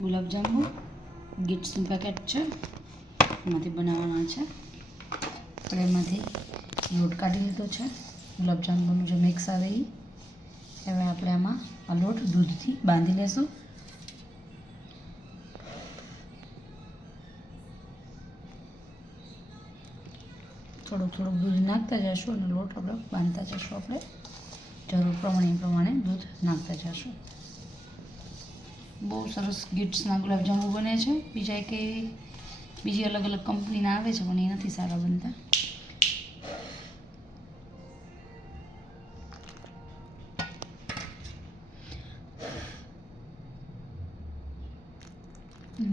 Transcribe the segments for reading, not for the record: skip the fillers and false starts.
Gulab jamun ગિફ્ટનું packet છે, એમાંથી બનાવવાના છે. આપણે એમાંથી લોટ કાઢી લીધો છે. ગુલાબજાંબુનું જે મિક્સ આવે એ હવે આપણે આમાં આ લોટ દૂધથી બાંધી લેશું. થોડુંક દૂધ નાખતા જશું અને લોટ આપણે બાંધતા જશું. આપણે જરૂર પ્રમાણે દૂધ નાખતા જશું. બહુ સરસ ગિફ્ટ્સના ગુલાબજાંબુ બને છે. બીજી અલગ અલગ કંપનીના આવે છે, પણ એ નથી સારા બનતા.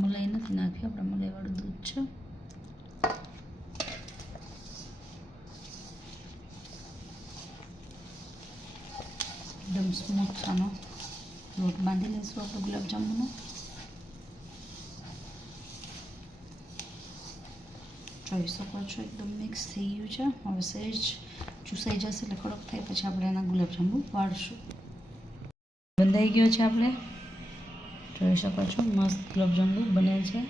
મલાઈ નથી નાખી, આપણે મલાઈવાળું દૂધ છે. એકદમ સ્મૂથ આનો લોટ બાંધી લઈશું આપણે ગુલાબજાંબુનો. જોઈ શકો છો એકદમ મિક્સ થઈ ગયું છે. હવે સહેજ ચૂસાઈ જશે એટલે કડક થાય, પછી આપણે એના ગુલાબજાંબુ વાળશું. બંધાઈ ગયો છે. આપણે જોઈ શકો છો મસ્ત ગુલાબજાંબુ બને છે.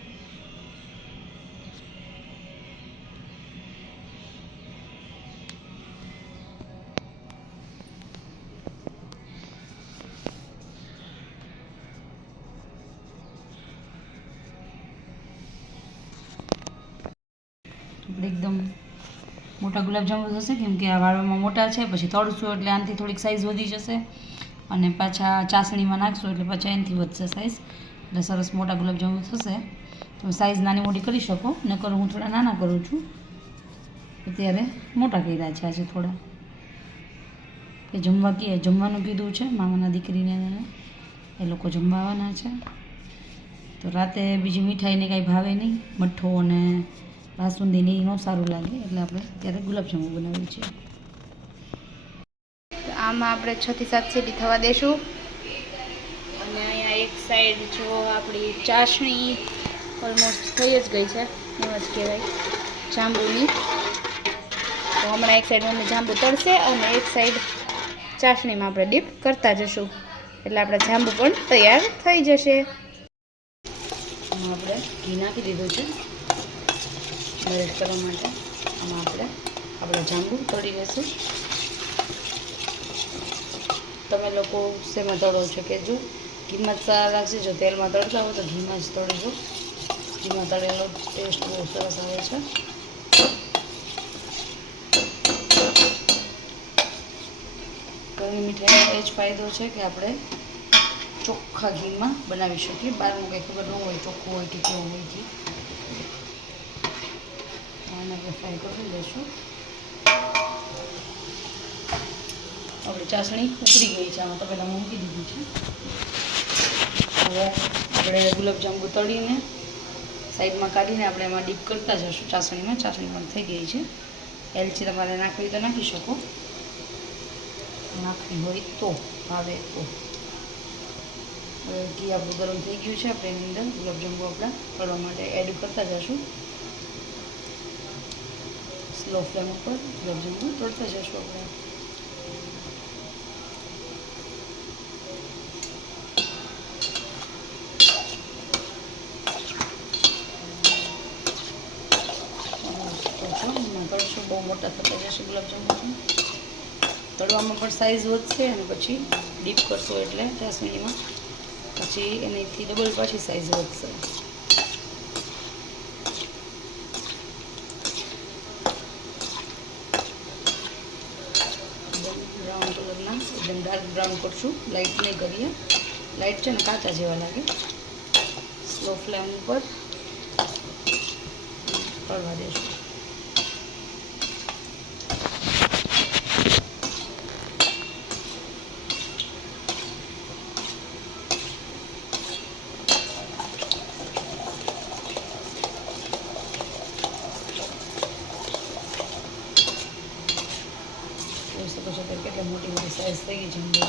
એકદમ મોટા ગુલાબજાંબુ થશે, કેમ કે આ વાળવામાં મોટા છે. પછી તળશું એટલે આનાથી થોડીક સાઇઝ વધી જશે, અને પાછા ચાસણીમાં નાખશું એટલે પાછા એનાથી વધશે સાઇઝ. એટલે સરસ મોટા ગુલાબજાંબુ થશે. તમે સાઇઝ નાની મોટી કરી શકો. નકર હું થોડા નાના કરું છું, અત્યારે મોટા કર્યા છે આજે થોડા. એ જમવાનું કીધું છે મામાના દીકરીને, એ લોકો જમવાના છે. તો રાતે બીજી મીઠાઈને કાંઈ ભાવે નહીં, મઠ્ઠો અને બાસુંદીને એ ન સારું લાગે, એટલે આપણે ત્યારે ગુલાબજાંબુ બનાવીએ છીએ. આમાં આપણે 6 થી 7 સીટી થવા દેશું. અને અહીંયા એક સાઈડ જો આપણી ચાસણી ઓલમોસ્ટ થઈ જ ગઈ છે, એમ જ કહેવાય જાંબુની. તો હમણાં એક સાઈડ મમ્મી જાંબુ તળશે અને એક સાઈડ ચાસણીમાં આપણે ડીપ કરતા જશું, એટલે આપણા જાંબુ પણ તૈયાર થઈ જશે. આમાં આપણે ઘી નાખી દીધું છે મેલ્ટ કરવા માટે. આમાં આપણે જાંબુ તળી લઈશું. તમે લોકો શેમાં તળો છો કે જો ઘીમાં જ સારા લાગશે. જો તેલમાં તળતા હોય તો ઘીમાં જ તળજો. ઘીમાં તળેલો ટેસ્ટ બહુ સરસ આવે છે. ઘણી મીઠાઈનો એ જ ફાયદો છે કે આપણે ચોખ્ખા ઘીમાં બનાવી શકીએ. બહારનું કંઈ ખબર ન હોય ચોખ્ખું હોય કે કેવું હોય ઘી. આને આપણે ફ્રાય કરી લઈશું. આપણી ચાસણી ઉકળી ગઈ છે. આમાં તપેલામાં મૂકી દીધી છે. હવે આપણે ગુલાબજાંબુ તળીને સાઈડમાં કાઢીને આપણે એમાં ડીપ કરતા જશું ચાસણીમાં. ચાસણી પણ થઈ ગઈ છે. એલચી તમારે નાખવી તો નાખી શકો, નાખવી હોય તો, ભાવે તો. હવે ઘી આપણું ગરમ થઈ ગયું છે. આપણે એની અંદર ગુલાબજાંબુ આપણા તળવા માટે એડ કરતા જશું. સ્લો ફ્લેમ ઉપર ગુલાબજાંબુ તળતા જશું આપણે. તળશું બહુ મોટા થતા જશે ગુલાબજાંબુ. તળવામાં પણ સાઇઝ વધશે, અને પછી ડીપ કરશો એટલે ચાસણીમાં પછી એનાથી ડબલ પાછી સાઇઝ વધશે. બ્રાઉન કલરના એકદમ ડાર્ક બ્રાઉન કરશું, લાઇટ નહીં કરીએ. લાઇટ છે ને કાચા જેવા લાગે. સ્લો ફ્લેમ ઉપર તળવા દેશું. જોઈ શકો છો કે કેટલી મોટી સાઇઝ થઈ ગઈ છે.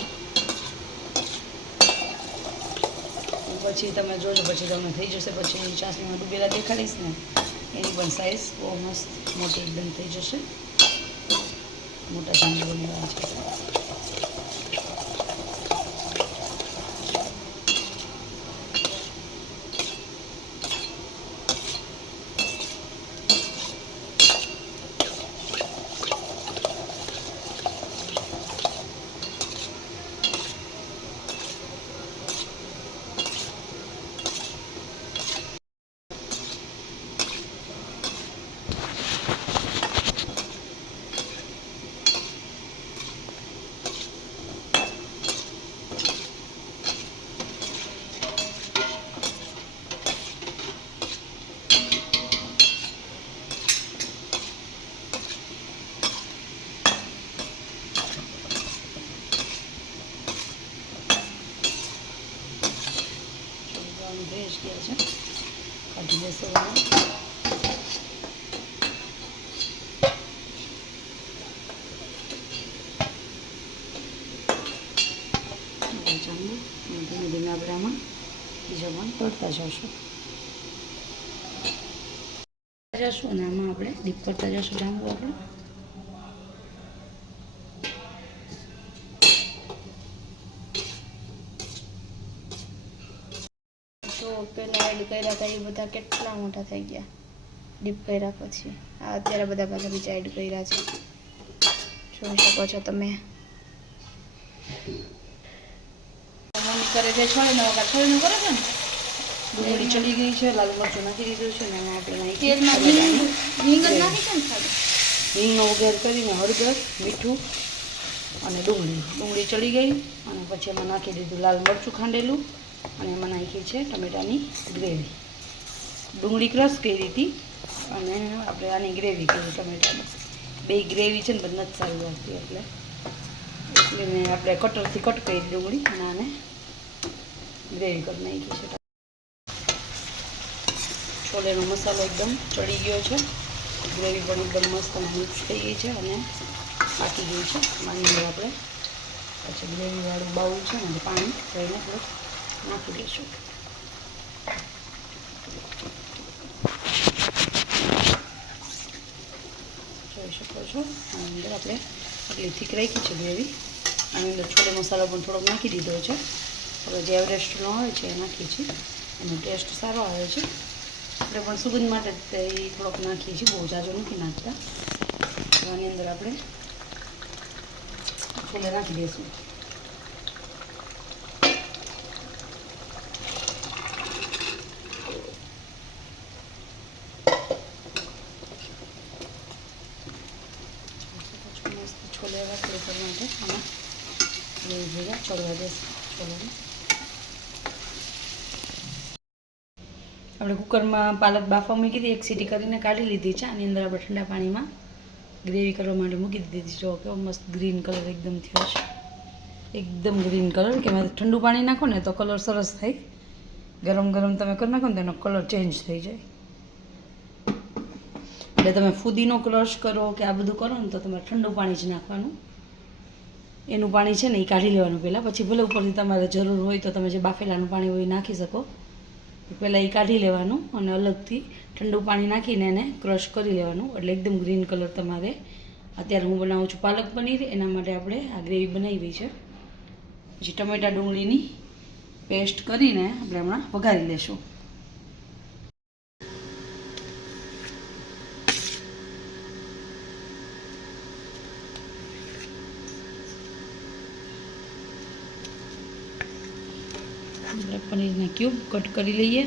પછી તમે જોજો, પછી તમને થઈ જશે. પછી ચાસણીમાં ડૂબેલા દેખાડીશ ને, એની પણ સાઇઝ બહુ મસ્ત મોટી એકદમ થઈ જશે. મોટા જાંબુ બનેલા છે. ગરમ થઈ જ ગયા છે. કાઢી લેશું હવે. ધીમે ધીમે આપણે આમાં બીજા પણ તળતા જશું અને આમાં આપણે ડીપ કરતા જશું જાંબુ આપણે. તો પહેલાં એડ કર્યા હતા એ બધા કેટલા મોટા થઈ ગયા ડીપ કર્યા પછી. આ અત્યારે બધા પાછા બીજા એડ કર્યા છે, જોઈ શકો છો તમે. મમ્મી કરે છે છોડીને વગર છોડીને કરે છે ને. ડુંગળી ચડી ગઈ છે, લાલ મરચું નાખી દીધું છે ને એમાં આપણે તેલમાં હિંગ જ નાખી છે ને ખાલી. હિંગનો વઘાર કરીને હળદર, મીઠું અને ડુંગળી ચડી ગઈ અને પછી એમાં નાખી દીધું લાલ મરચું ખાંડેલું અને એમાં નાખી છે ટમેટાની ગ્રેવી. ડુંગળી ક્રશ કરી હતી અને આપણે આની ગ્રેવી કરી ટમેટાની. બે ગ્રેવી છે ને પણ નથી સારી લાગતી એટલે મેં આપણે કટરથી કટ કરી ડુંગળી અને આને ગ્રેવી કરી નાખી છે. છોલેનો મસાલો એકદમ ચડી ગયો છે, ગ્રેવી પણ એકદમ મસ્ત મિક્સ થઈ ગઈ છે અને પાકી ગઈ છે. માની લો આપણે પછી ગ્રેવીવાળું બાઉલ છે ને પાણી થઈને થોડુંક નાખી દઈશું. જોઈ શકો છો આની અંદર આપણે આટલી થીક રાખી છે ગ્રેવી. આની અંદર છોલે મસાલો પણ થોડોક નાખી દીધો છે. હવે જે એવરેસ્ટનો આવે છે એ નાખીએ છીએ, એનો ટેસ્ટ સારો આવે છે. આપણે પણ સુગંધ માટે એ થોડોક નાખીએ છીએ, બહુ ઝાઝો નથી નાખતા. આની અંદર આપણે છોલે નાખી દઈશું. છોલે રાખી કરવા માટે આમાં ભેગા ચડવા દેશે છોલેને. આપણે કુકરમાં પાલક બાફવા મૂકી દીધી, એક સીટી કરીને કાઢી લીધી છે. આની અંદર આપણે ઠંડા પાણીમાં ગ્રેવી કરવા માટે મૂકી દીધી. જો કેવો મસ્ત ગ્રીન કલર એકદમ થયો છે, એકદમ ગ્રીન કલર. કે ઠંડુ પાણી નાખો ને તો કલર સરસ થાય, ગરમ ગરમ તમે કરી નાખો ને તો એનો કલર ચેન્જ થઈ જાય. એટલે તમે ફુદીનો ક્રશ કરો કે આ બધું કરો ને તો તમારે ઠંડુ પાણી જ નાખવાનું. એનું પાણી છે ને એ કાઢી લેવાનું પહેલાં, પછી ભલે ઉપરથી તમારે જરૂર હોય તો તમે જે બાફેલાનું પાણી હોય એ નાખી શકો. પહેલાં એ કાઢી લેવાનું અને અલગથી ઠંડુ પાણી નાખીને એને ક્રશ કરી લેવાનું. એટલે એકદમ ગ્રીન કલર તમારે. અત્યારે હું બનાવું છું પાલક પનીર, એના માટે આપણે આ ગ્રેવી બનાવી છે. પછી ટમેટા ડુંગળીની પેસ્ટ કરીને આપણે હમણાં વઘારી લેશું. આપણે પનીરના ક્યુબ કટ કરી લઈએ.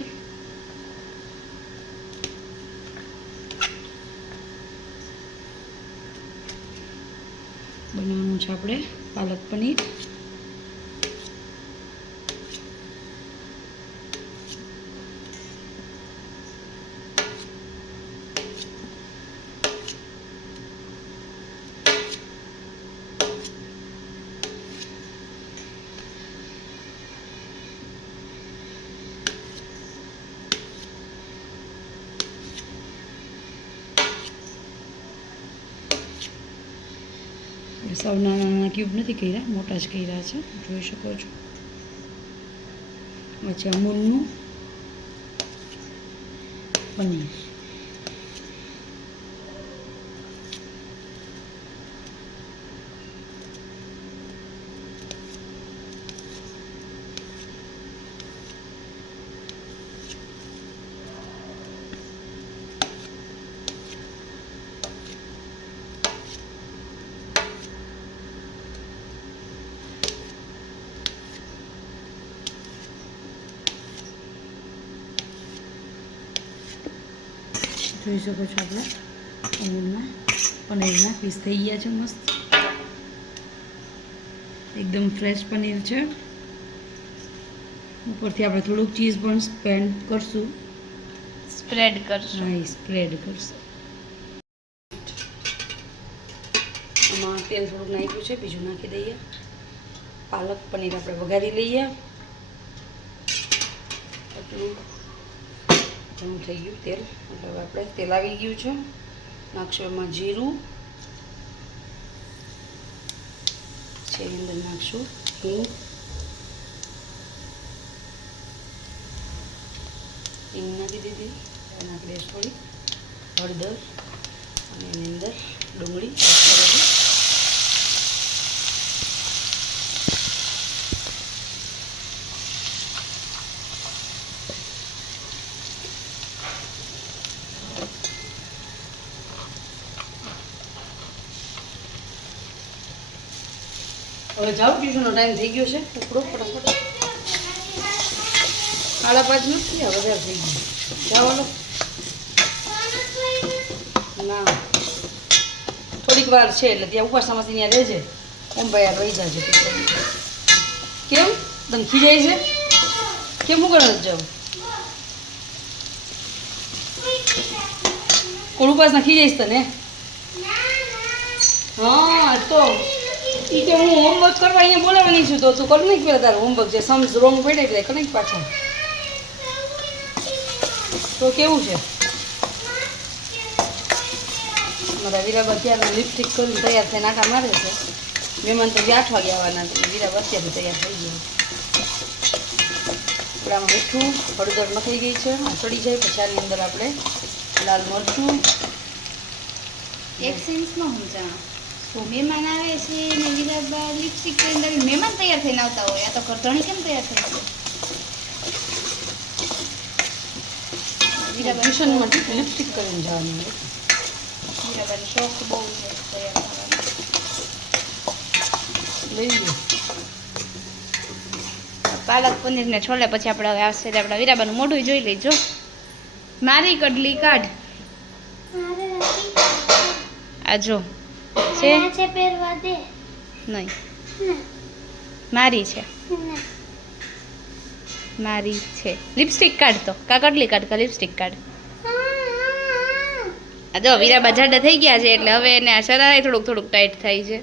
બનાવવાનું છે આપણે પાલક પનીર. સાવ નાના નાના ક્યુબ નથી કર્યા, મોટા જ કર્યા છે, જોઈ શકો છો. પછી અમૂલનું પનીર. જોઈ શકો છો આપણે અમૂલના પનીરના પીસ થઈ ગયા છે મસ્ત, એકદમ ફ્રેશ પનીર છે. ઉપરથી આપણે થોડુંક ચીઝ પણ સ્પ્રેડ કરશું. હા, સ્પ્રેડ કરશું. આમાં તેલ થોડુંક નાખ્યું છે, બીજું નાખી દઈએ. પાલક પનીર આપણે વઘારી લઈએ. ગરમ થઈ ગયું તેલ, એટલે હવે આપણે તેલ આવી ગયું છે. નાખશું એમાં જીરું, પછી એની અંદર નાખશું હિંગ, નાખી દીધી. હવે નાખી દઈશું થોડી હળદર અને એની અંદર ડુંગળી. હવે જાઓ, ટ્યુશનનો ટાઈમ થઈ ગયો છે. ઉપડો ફટાફટ. 5:30 નથી, વધારે થઈ ગયું. જાઓ હાલો. ના, થોડીક વાર છે એટલે ત્યાં ઉપાસનામાંથી ત્યાં રહેજે. ઓમ ભાઈ આ રહી જશે. કેમ તને ખીજાય છે? કેમ હું કરે જાઉં? કોણ ઉપાસના ખીજાઈશ તને? હા, તો એ કે હું હોમવર્ક કરવા અહીંયા બોલાવવાની છું, તો તું કર નહીં પેલા તારું હોમવર્ક. જે સમજ રોંગ પડે એટલે કર નહીં પાછા. તો કેવું છે મારા વીરાબા? અત્યારે લિપસ્ટિક કરીને તૈયાર થઈને આટા મારે છે. મહેમાન તો 8 વાગે આવવાના છે. વીરાબા અત્યારે તૈયાર થઈ ગયા. આપણામાં મીઠું, હળદર નખાઈ ગઈ છે. ચડી જાય પછી આની અંદર આપણે લાલ મરચું. એક સેન્સમાં સમજા મહેમાન આવે છે ને વીરાબા લિપસ્ટિક કરીને મહેમાન તૈયાર થઈને આવતા હોય. આ તો કરધણી કેમ તૈયાર થઈ ગઈ? ટ્યુશનમાં લિપસ્ટિક કરીને જવાનું હોય. વીરાબાનો શોખ બહુ છે તૈયાર થવાનો. લઈ લો. પાલક પનીર ને છોલે પછી આપણે હવે આવશે આપણા વીરાબાનું મોઢું જોઈ લેજો. મારી કડલી કાઢ. આ જો છે નહીં, મારી છે, મારી છે. લિપસ્ટિક કાઢ તો કા કડલી કાઢ કા લિપસ્ટિક કાઢ. આ જો વીરાબા જાડા થઈ ગયા છે એટલે હવે એને આ શરારા થોડુંક થોડુંક ટાઈટ થાય છે.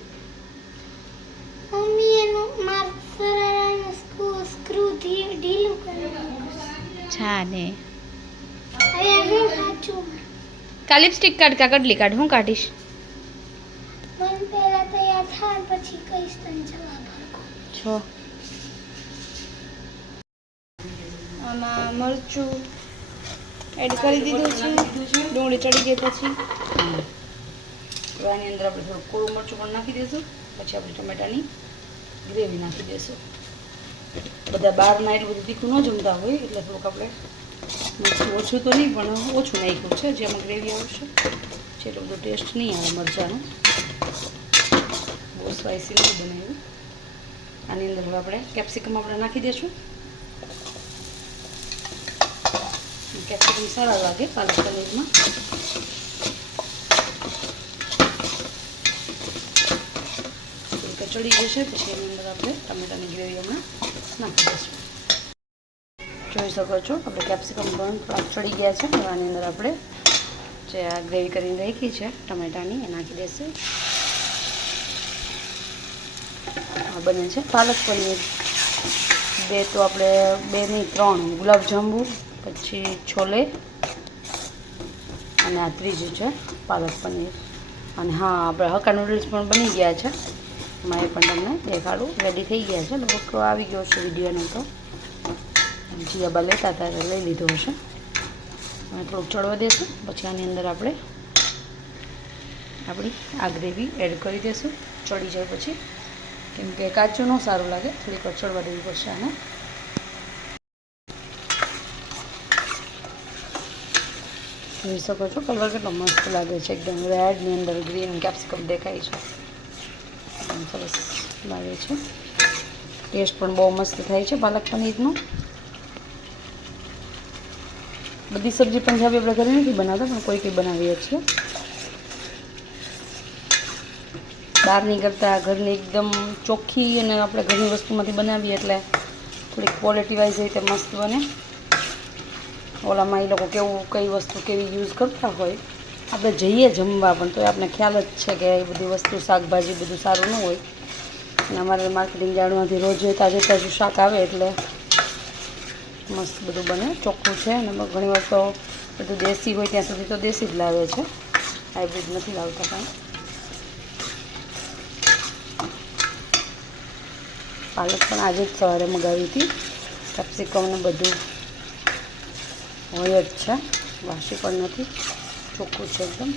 છાને કા લિપસ્ટિક કાઢ કા કડલી કાઢ. હું કાઢીશ? છો આમાં મરચું એડ કરી દીધું છે. ડુંગળી ચડી ગઈ પછી આની અંદર આપણે થોડું કોળું મરચું પણ નાખી દઈશું. પછી આપણે ટમેટાની ગ્રેવી નાખી દઈશું. બધા બહારના એટલું બધું તીખું ન જમતા હોય એટલે થોડુંક આપણે મરચું ઓછું તો નહીં પણ ઓછું નાખ્યું છે. જેમાં ગ્રેવી આવશે છે એટલું બધું ટેસ્ટ નહીં આવે મરચાંનું. બહુ સ્પાઇસી નથી બનાવ્યું. આની અંદર હવે આપણે કેપ્સિકમ આપણે નાખી દઈશું. કેપ્સિકમ સારા લાગે પાલક પનીરમાં. ચડી જશે પછી એની અંદર આપણે ટમેટાની ગ્રેવી હમણાં નાખી દઈશું. જોઈ શકો છો આપણે કેપ્સિકમ પણ થોડા ચડી ગયા છે. આની અંદર આપણે જે આ ગ્રેવી કરીને રાખી છે ટમેટાની એ નાખી દઈશું. આ બને છે પાલક પનીર. 2 તો આપણે 2 નહીં 3 ગુલાબજાંબુ, પછી છોલે અને આ ત્રીજું છે પાલક પનીર. અને હા, આપણે હક્કા નૂડલ્સ પણ બની ગયા છે. એમાં એ પણ તમને દેખાડું. રેડી થઈ ગયા છે. લગભગ આવી ગયો છે વિડીયોનો. તો જીયાબા લેતા હતા એટલે લઈ લીધો હશે. અને થોડુંક ચડવા દેશું. પછી આની અંદર આપણે આપણી આ ગ્રેવી એડ કરી દઈશું. ચડી જાય પછી, કેમ કે કાચું ન સારું લાગે. થોડીક વાર ચડવા દેવી પડશે આને. જોઈ શકો છો કલર કેટલો મસ્ત લાગે છે. એકદમ રેડની અંદર ગ્રીન કેપ્સિકમ દેખાય છે. સરસ લાગે છે. ટેસ્ટ પણ બહુ મસ્ત થાય છે પાલક પનીરનો. બધી સબ્જી પંજાબી આપણે ઘરે નથી બનાવતા પણ કોઈ કંઈ બનાવીએ છીએ. બહારની કરતાં ઘરની એકદમ ચોખ્ખી અને આપણે ઘરની વસ્તુમાંથી બનાવીએ એટલે થોડીક ક્વોલિટી વાઇઝ રીતે મસ્ત બને. ઓલામાં એ લોકો કેવું કઈ વસ્તુ કેવી યુઝ કરતા હોય. આપણે જઈએ જમવા પણ તો આપણે ખ્યાલ જ છે કે એ બધી વસ્તુ શાકભાજી બધું સારું ન હોય. અને અમારે માર્કેટિંગ યાર્ડમાંથી રોજ તાજું તાજું શાક આવે એટલે મસ્ત બધું બને, ચોખ્ખું છે. અને ઘણી વાર તો બધું દેશી હોય ત્યાં સુધી તો દેશી જ લાવે છે, હાઇબ્રિડ નથી લાવતા કાંઈ. પાલક પણ આજે જ સવારે મગાવી હતી. કેપ્સિકમ ને બધું હોય જ છે, વાસી પણ નથી, ચોખ્ખું છે એકદમ.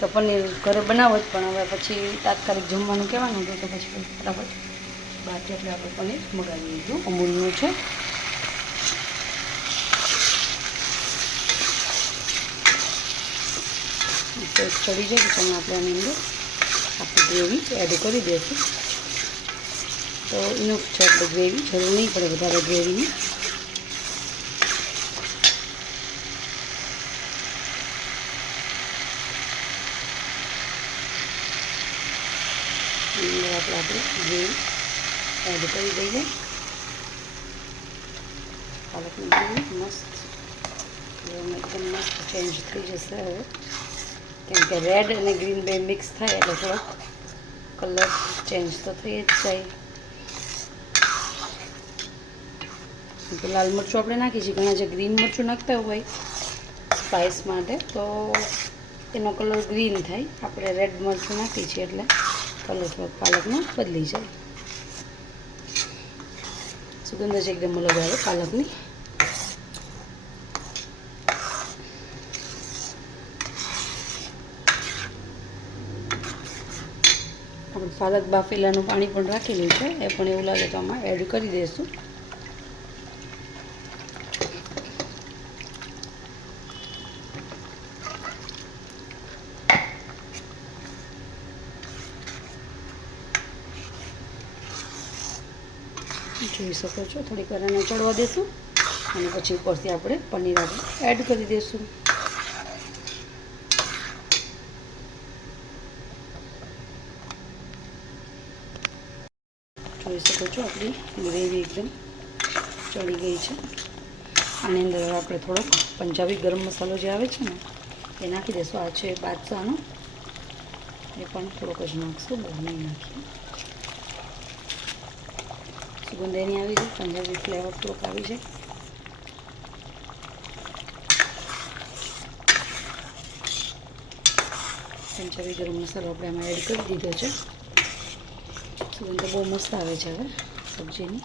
તો પનીર ઘરે બનાવો જ, પણ હવે પછી તાત્કાલિક જમવાનું કહેવાનું હતું તો પછી ફટાફટ બહારથી એટલે આપણે પનીર મગાવી દીધું. અમૂલનું છે. ટેસ્ટ ચડી જાય પછી આપણે એની અંદર આપણી ગ્રેવી એડ કરી દઈશું. તો ઇનફ છે આપણે ગ્રેવી, જરૂર નહીં પડે વધારે ગ્રેવીની. આપણે ગ્રેવી એડ કરી દઈએ. પાલકની ગ્રેવી મસ્ત એકદમ મસ્ત ચેન્જ થઈ જશે હવે, કેમ કે રેડ અને ગ્રીન બે મિક્સ થાય એટલે થોડોક કલર ચેન્જ તો થઈ જ જાય. તો લાલ મરચું આપણે નાખીએ છીએ, ઘણા જે ગ્રીન મરચું નાખતા હોય સ્પાઇસ માટે તો એનો કલર ગ્રીન થાય. આપણે રેડ મરચું નાખીએ છીએ એટલે કલર થોડોક પાલકનો બદલી જાય. સુગંધ જ એકદમ અલગ આવે પાલકની. આપણે પાલક બાફેલાનું પાણી પણ રાખેલું છે, એ પણ એવું લાગે તો આમાં એડ કરી દઈશું. જોઈ શકો છો, થોડીક વાર એને ચડવા દઈશું અને પછી ઉપરથી આપણે પનીર એડ કરી દઈશું. જોઈ શકો છો આપણી ગ્રેવી એકદમ ચડી ગઈ છે. આની અંદર હવે આપણે થોડોક પંજાબી ગરમ મસાલો જે આવે છે ને એ નાખી દઈશું. આ છે બાદશાહનો, એ પણ થોડોક જ નાખશું, બહુ નહીં નાખીએ. સુગંધ એની આવી જાય, પંજાબી ફ્લેવર થોડોક આવી જાય. પંજાબી ગરમ મસાલો આપણે આમાં એડ કરી દીધો છે. સુગંધ બહુ મસ્ત આવે છે હવે સબ્જીની.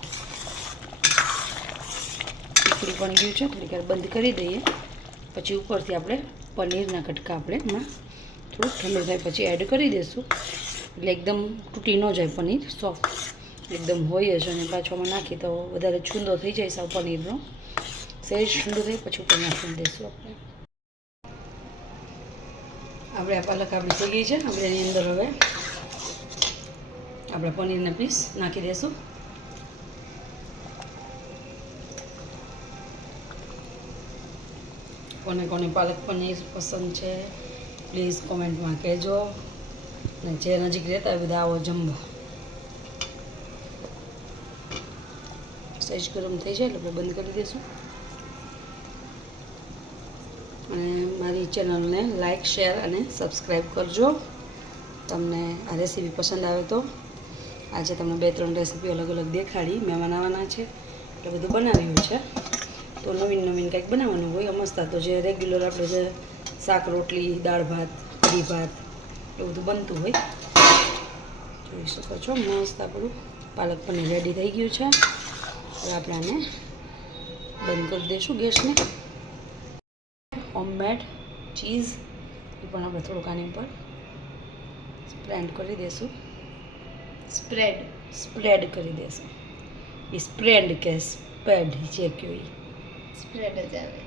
ઉકળી પણ ગયું છે, થોડીક વાર બંધ કરી દઈએ. પછી ઉપરથી આપણે પનીરના કટકા આપણે એમાં થોડુંક ઠંડુ થાય પછી એડ કરી દઈશું, એટલે એકદમ તૂટી ન જાય પનીર, સોફ્ટ એકદમ હોય જ. અને પાછોમાં નાખી તો વધારે છૂંદો થઈ જાય સાવ પનીરનો. સહેજ ઠંડુ થાય પછી ઉપર નાખી દઈશું આપણે. આ પાલક આપણી થઈ ગઈ છે. આપણે એની અંદર હવે આપણે પનીરના પીસ નાખી દઈશું. કોને કોને પાલક પનીર પસંદ છે પ્લીઝ કોમેન્ટમાં કહેજો. અને જે નજીક રહેતા હોય બધા આવો જમવા. સહેજ ગરમ થઈ જાય એટલે આપણે બંધ કરી દઈશું. અને મારી ચેનલને લાઇક, શેર અને સબસ્ક્રાઈબ કરજો. તમને આ રેસીપી પસંદ આવે તો. આજે તમને 2-3 રેસીપી અલગ અલગ દેખાડી. મહેમાન આવવાના છે એટલે બધું બનાવ્યું છે, તો નવીન નવીન કંઈક બનાવવાનું હોય. અમસ્તા તો જે રેગ્યુલર આપણે જે શાક રોટલી, દાળ ભાત, કઢી ભાત એવું બધું બનતું હોય. જોઈ શકો છો મસ્ત આપણું પાલક પનીર રેડી થઈ ગયું છે. હવે આપણે આને બંધ કરી દઈશું ગેસને. હોમમેડ ચીઝ એ પણ આપણે થોડુંક આની ઉપર સ્પ્રેડ કરી દઈશું. સ્પ્રેડ કરી દઈશું. એ સ્પ્રેડ કે સ્પ્રેડ જે કહ્યું એ સ્પ્રેડ જ આવે.